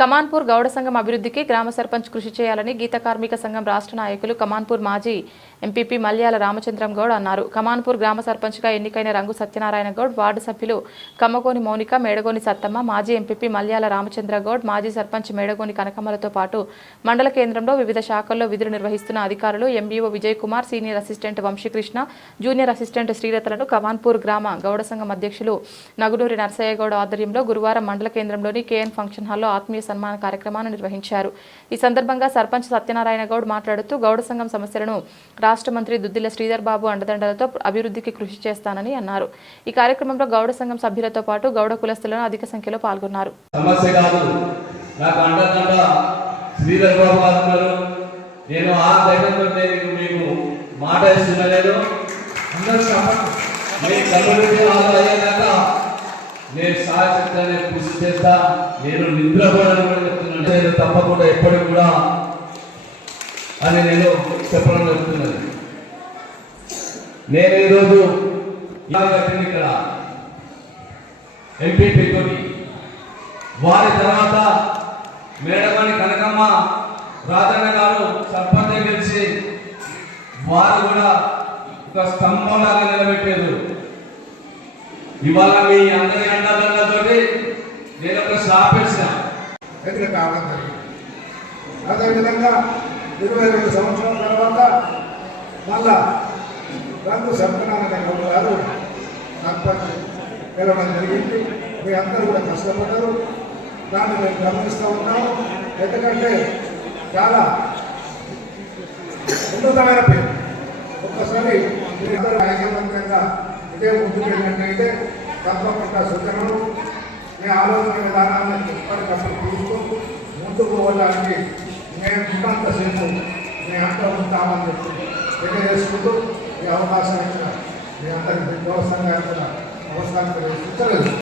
కమాన్పూర్ గౌడ సంఘం అభివృద్ధికి గ్రామ సర్పంచ్ కృషి చేయాలని గీత కార్మిక సంఘం రాష్ట్ర నాయకులు కమాన్పూర్ మాజీ ఎంపీపీ మల్యాల రామచంద్రం గౌడ్ అన్నారు. కమాన్పూర్ గ్రామ సర్పంచ్గా ఎన్నికైన రంగు సత్యనారాయణ గౌడ్, వార్డు సభ్యులు కమ్మగోని మౌనిక, మేడగోని సత్తమ్మ, మాజీ ఎంపీపీ మల్యాల రామచంద్ర గౌడ్, మాజీ సర్పంచ్ మేడగోని కనకమ్మలతో పాటు మండల కేంద్రంలో వివిధ శాఖల్లో విధులు నిర్వహిస్తున్న అధికారులు, MBO Vijay Kumar, senior assistant Vamsikrishna, junior assistant శ్రీలతలను కమాన్పూర్ గ్రామ గౌడ సంఘం అధ్యక్షులు నగునూరి నర్సయ్య గౌడ్ ఆధ్వర్యంలో గురువారం మండల కేంద్రంలోని కేఎన్ ఫంక్షన్ హాల్లో ఆత్మీయ సన్మాన కార్యక్రమాన్ని నిర్వహించారు. ఈ సందర్భంగా సర్పంచ్ సత్యనారాయణ గౌడ్ మాట్లాడుతూ గౌడ సంఘం సమస్యలను రాష్ట్ర మంత్రి దుద్దిల శ్రీధర్ బాబు అండదండలతో అభివృద్ధికి కృషి చేస్తానని అన్నారు. ఈ కార్యక్రమంలో గౌడ సంఘం సభ్యులతో పాటు గౌడ కులస్తులను అధిక సంఖ్యలో పాల్గొన్నారు. నేను సాయశక్తిని కృషి చేస్తా. నేను నిద్రపోవడానికి కూడా చెప్తున్నాను, తప్పకుండా ఎప్పటికి కూడా అని నేను చెప్పడం జరుగుతున్నది. నేను ఈరోజు ఇక్కడ ఎంపీపీతో వారి తర్వాత మేడమని కనకమ్మ రాజన్న గారు సర్పంచ్ గెలిచి వారు కూడా ఒక స్తంభంలాగా నిలబెట్టారు. ఇవాళ మీ అందరి అండదండతోటి నేను ఒక స్టాప్ వేసిన కావడం జరిగింది. అదేవిధంగా 22 సంవత్సరాల తర్వాత మళ్ళా రంగు సత్యనారాయణ గౌడ్ గారు సర్పంచ్ గెలవడం జరిగింది. మీ అందరూ కూడా కష్టపడ్డారు, దాన్ని మేము గమనిస్తూ ఉన్నాము. ఎందుకంటే చాలా ఉన్నతమైన పేరు. ఒక్కసారి మీరందరూ ఐక్యవంతంగా ఇదే ముందుకు వెళ్ళినట్లయితే తప్పకుండా సూచనలు మీ ఆలోచన విధానాన్ని ఎప్పటికప్పుడు చూస్తూ ముందుకు పోవడానికి మేము ఉన్నంతసేపు మీ అంతా ఉంటామని చెప్పి తెలియజేసుకుంటూ ఈ అవకాశం ఇచ్చిన మీ అందరికీ ప్రోత్సాహంగా నమస్కారం తెలియజేస్తూ